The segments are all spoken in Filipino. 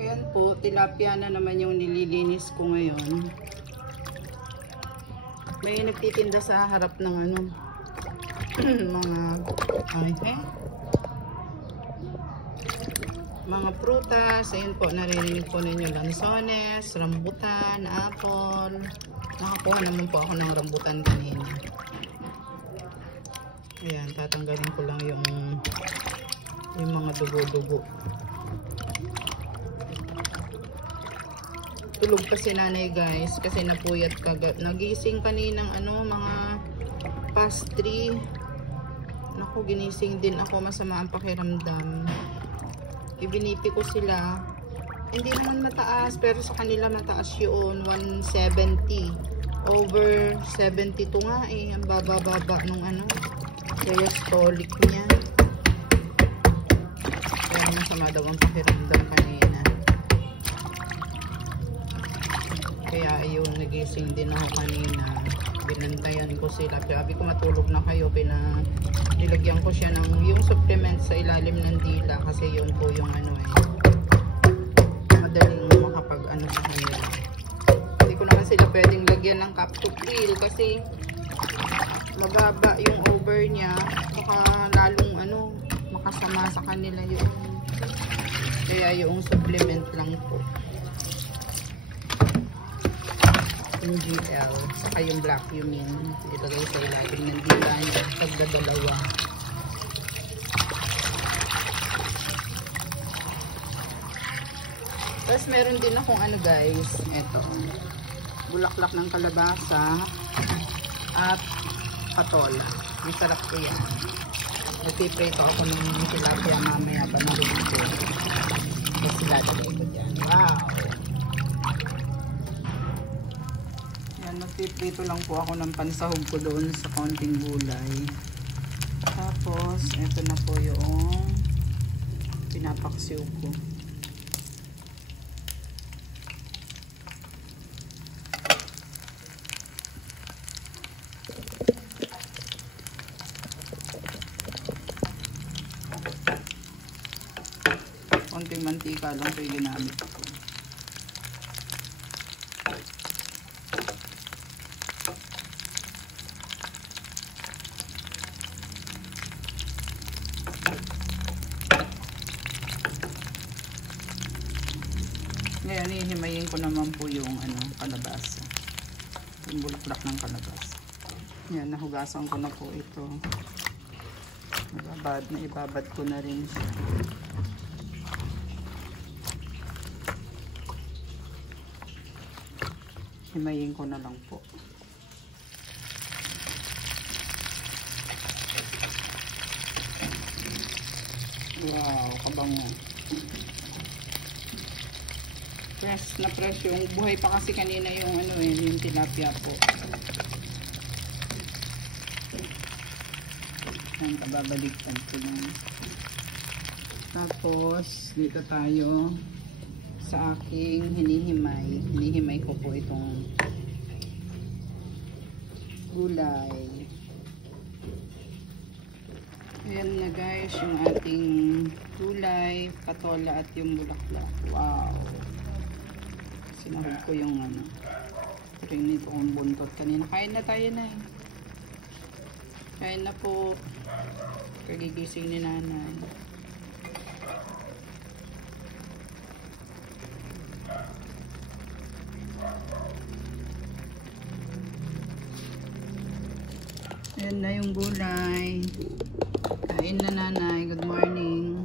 Ayan po, tilapia na naman yung nililinis ko ngayon. May nagtitinda sa harap ng ano, mga prutas. Ayun po, narinig po ninyo lansones, rambutan, apple. Nakakuha naman po ako ng rambutan kanina. Ayan, tatanggalin ko lang yung mga dugo-dugo. Tulog pa si nanay guys kasi napuyat nagising kaninang mga past 3. Naku, ginising din ako, masama ang pakiramdam. Ibinipi ko sila. Hindi naman mataas pero sa kanila mataas yun, 170 over 72 nga eh. Ang baba-baba nung diastolic niya. Kaya masama daw ang pakiramdam kanina. Kaya ayun, nagising din ako kanina. Binantayan ko sila. Sabi ko matulog na kayo. Nilagyan ko siya ng yung supplement sa ilalim ng dila. Kasi yun po yung madaling makapag sa kanila. Hindi ko naman sila pwedeng lagyan ng captopril kasi mababa yung over niya. Saka lalong makasama sa kanila yun. Kaya yung supplement lang po. Yung GL, saka yung black yumin, ilagay sa ilalim ng dila niya, pagdadalawa. Tapos meron din akong guys, eto, bulaklak ng kalabasa at patola. Masarap ko yan. Nagpiprito ako ng tilapia mamaya ba na rin ito. Kasi lalagay ko dyan. Wow! Nagpiprito lang po ako ng pansahog ko doon sa konting gulay. Tapos, ito na po yung pinapaksiw ko. Konting mantika lang po yung ginamit ko. Ngayon, hihimayin ko naman po yung kalabasa. Yung bulaklak ng kalabasa. Yan, nahugasan ko na po ito. Ibabad ko na rin siya. Himayin ko na lang po. Wow, kabango. Fresh na fresh yung buhay pa kasi kanina yung yung tilapia po. Ayan, kababaliktad ko lang. Tapos dito tayo sa aking hinihimay. Hinihimay ko po itong gulay. Ayan na guys yung ating gulay, patola at yung bulaklak. Wow! Sinahog ko yung ring nito kong buntot kanina. Kain na tayo na eh. Kain na po. Kagigising ni nanay. Ayan na yung gulay. Kain na nanay. Good morning.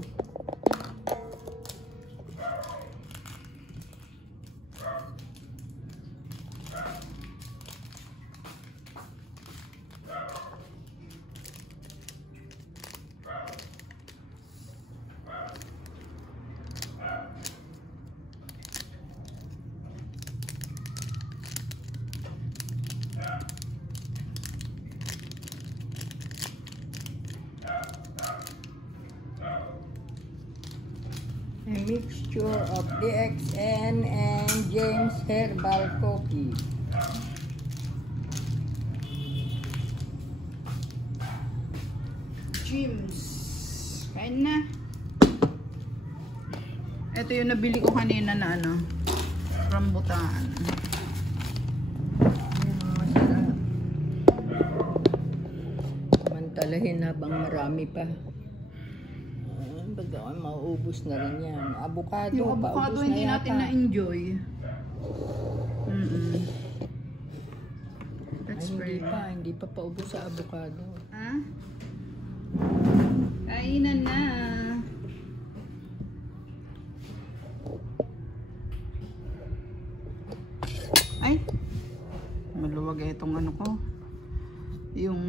A mixture of DXN and James Herbal Coffee. James. Kain na. Ito yung nabili ko kanina na ano, rambutan. Masarap. Mantalahin habang marami pa. Baga mauubos na rin yan. Avocado, Yung avocado paubos hindi na natin yata. na-enjoy. Ay, That's hindi pa paubos sa avocado. Ha? Kainan na. Ay! Maluwag itong ano ko. Yung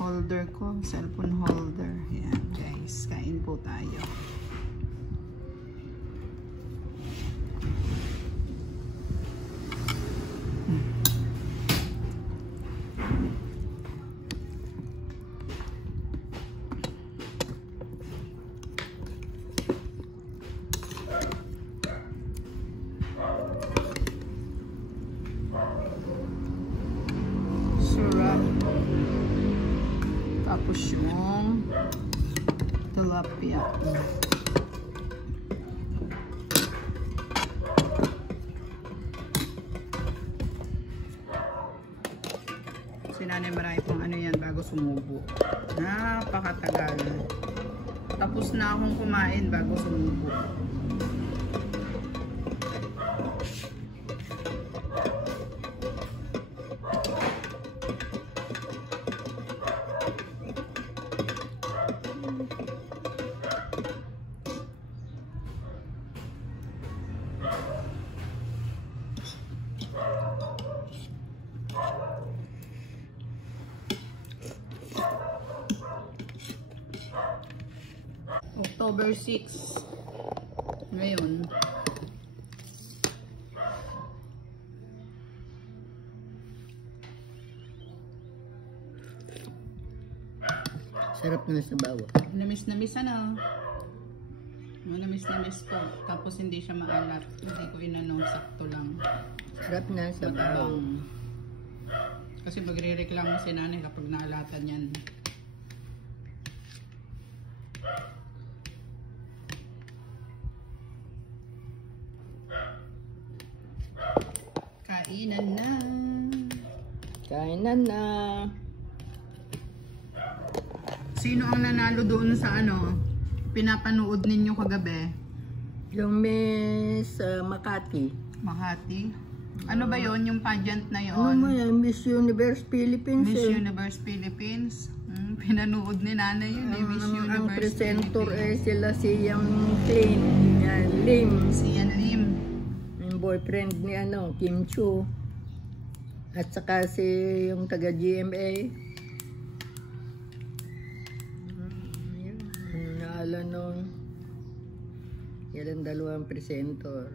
holder ko. Cellphone holder. Yan guys. Kain po tayo. Sarap. Tapos yung tilapia. Sinanay marami pang ano yan bago sumubo. Napakatagal. Tapos na akong kumain bago sumubo. October 6 ngayon. Sarap na sa bawa. Namis ano. Manamis to. Tapos hindi siya maalat. Hindi ko inano, sakto lang. Sarap na sa bawa. Matabang. Kasi magre-reklamo si nanay kapag naalatan yan. Kainan na. Kainan na. Sino ang nanalo doon sa ano? Pinapanood ninyo kagabi? Yung Miss Makati. Makati. Ano ba yon yung pageant na Ano mo yon? yan? Miss Universe Philippines Miss eh. Universe Philippines. Pinanood ni nanay yun eh. Miss Ang Universe presenter Philippines. sila si Yang Klein. Yan, Lim. Si Yan Lim. Yung boyfriend ni Kim Chu. At saka si yung taga GMA. Yun. Naala nun. Yan ang dalawang presenter.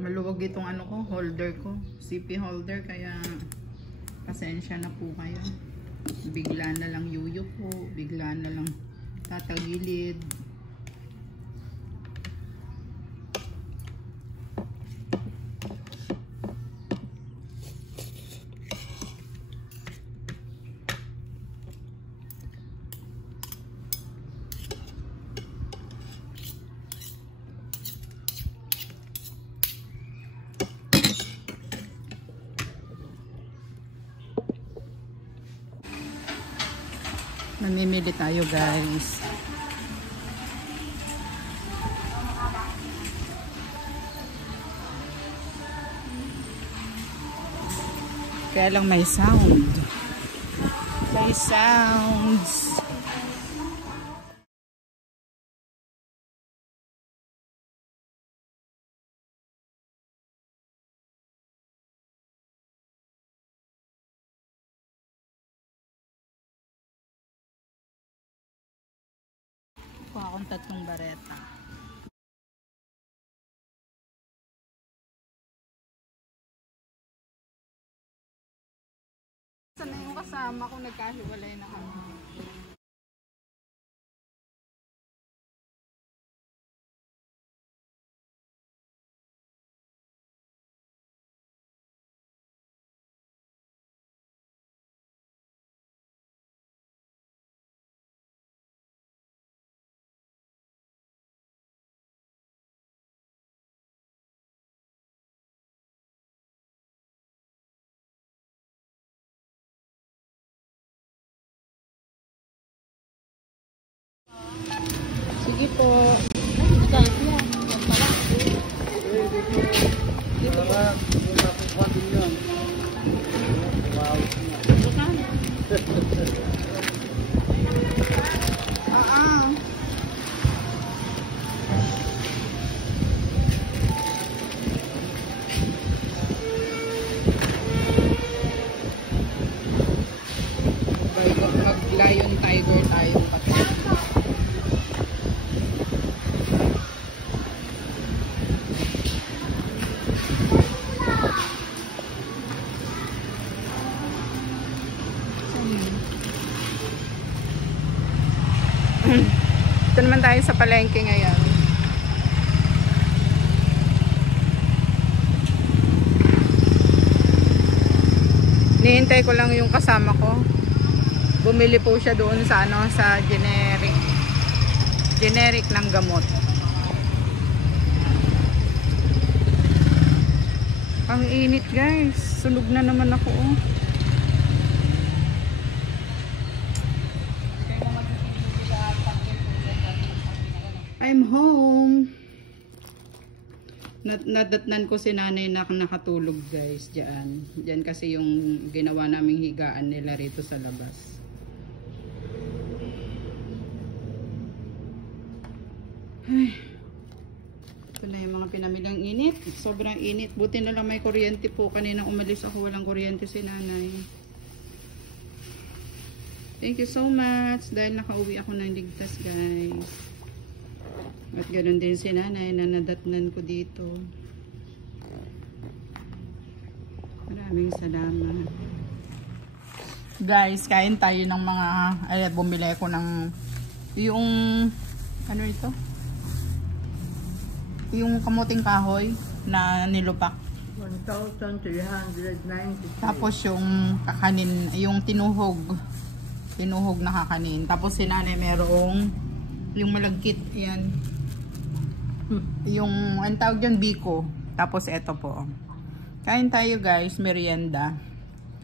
Maluwag itong ano ko, holder ko. CP holder, kaya pasensya na po kayo. Bigla na lang yuyo ko, bigla na lang tatagilid. Namimili tayo guys. Kaya lang may sound. May sounds. Kuha akong 3 bareta. Sana yung kasama ko nagkahiwalay na kami. Sige po. Mag-lion tiger tayo kasi. Ito naman tayo sa palengke ngayon. Nihintay ko lang yung kasama ko. Bumili po siya doon sa ano, sa generic ng gamot. Ang init guys. Sunog na naman ako. Oh. I'm home. Nadatnan ko si nanay na nakatulog guys dyan. Dyan kasi yung ginawa naming higaan nila rito sa labas. Ay, ito na yung mga pinamilang init. Sobrang init. Buti na lang may kuryente po. Kanina umalis ako, walang kuryente si nanay. Thank you so much. Dahil nakauwi ako ng ligtas guys. At ganoon din si nanay na nadatnan ko dito. Maraming salamat. Guys, kain tayo ng mga, bumili ko ng yung ano ito? Yung kamuting kahoy na nilupak. 1,390. Tapos yung kakanin, yung tinuhog na kakanin. Tapos si nanay merong yung malagkit, yan. Yung, ang tawag yun, biko. Tapos eto po. Kain tayo guys, merienda.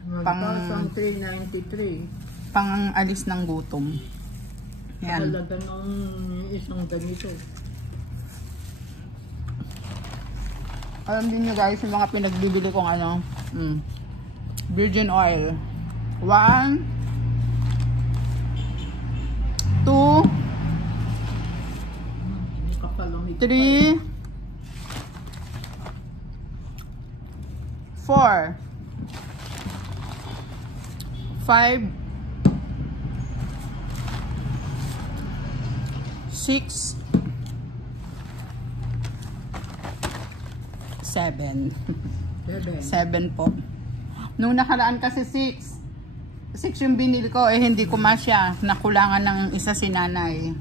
1,393. Pang alis ng gutom. Yan. Halaga ng isang ganito. Alam din nyo guys, yung mga pinagbibili kong ano, virgin oil. 1, 2, 3, 4, 5, 6, 7. 7 po. Nung nakaraan kasi 6 yung binili ko, hindi ko masya. Nakulangan ng isa si nanay.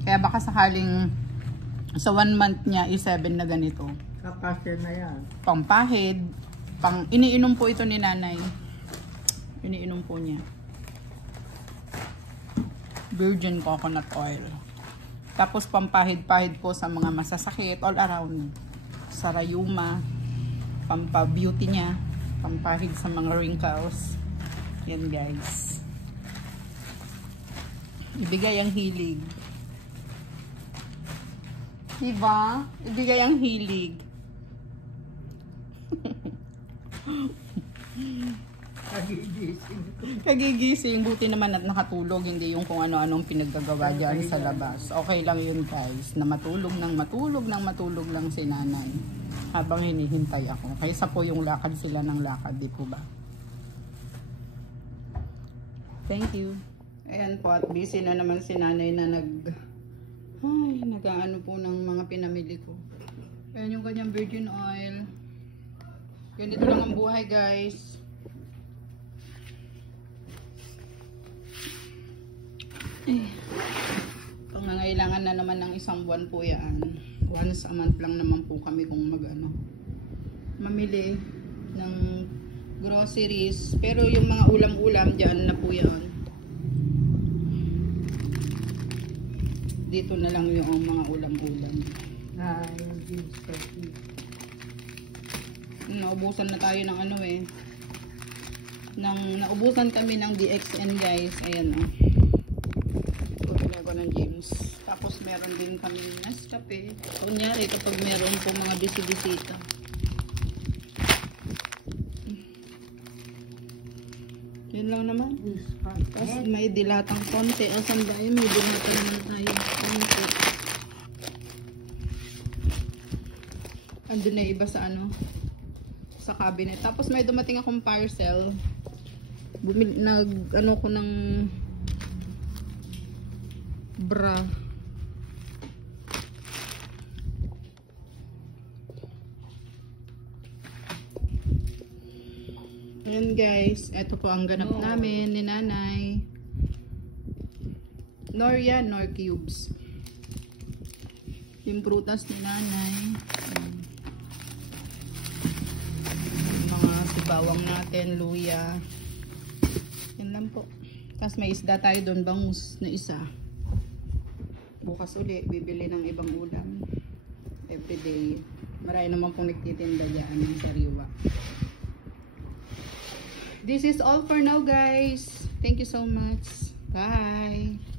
Kaya baka sakaling sa 1 month niya, 7 na ganito. Kakasya na yan. Pampahid. Iniinom po ito ni nanay. Iniinom po niya. Virgin coconut oil. Tapos pampahid-pahid po sa mga masasakit all around. Sa rayuma, pampa-beauty niya, pampahid sa mga wrinkles. Yan guys. Ibigay ang hilig. Diba? Ibigay ang hilig. Kagigising. Buti naman at nakatulog. Hindi yung kung ano-anong pinaggagawa dyan sa labas. Okay lang yun guys. Na matulog lang si nanay. Habang hinihintay ako. Kaysa po yung lakad sila ng lakad. Di po ba? Thank you. Ayan po. At busy na naman si nanay na nag-ano po ng mga pinamili ko. Ayan yung kanyang virgin oil. Yun, dito lang ang buhay guys. Pangangailangan na naman ng isang buwan po yan. Once a month lang naman po kami kung mamili ng groceries. Pero yung mga ulam-ulam dyan na po yan. Dito na lang yung mga ulam-ulam. Naubusan na tayo ng naubusan kami ng DXN guys. Ayan o. Pumili ko ng James. Tapos meron din kami Nescafe. Kunyari kapag meron po mga bisita. Yun lang naman. Tapos may dilatang konti. Asan ba yun? May dilata naman tayo. Konti. Andun na iba sa ano? Sa cabinet. Tapos may dumating akong parcel. Ano ko ng bra. Ayan guys, ito po ang ganap namin ni nanay. Nor yan, nor cubes. Yung prutas ni nanay. Yung mga sibawang natin, luya. Yan lang po. Tapos may isda tayo doon, bangus na isa. Bukas uli, bibili ng ibang ulam. Everyday. Marami naman pong nagtitinda dyan ng sariwa. This is all for now guys. Thank you so much. Bye.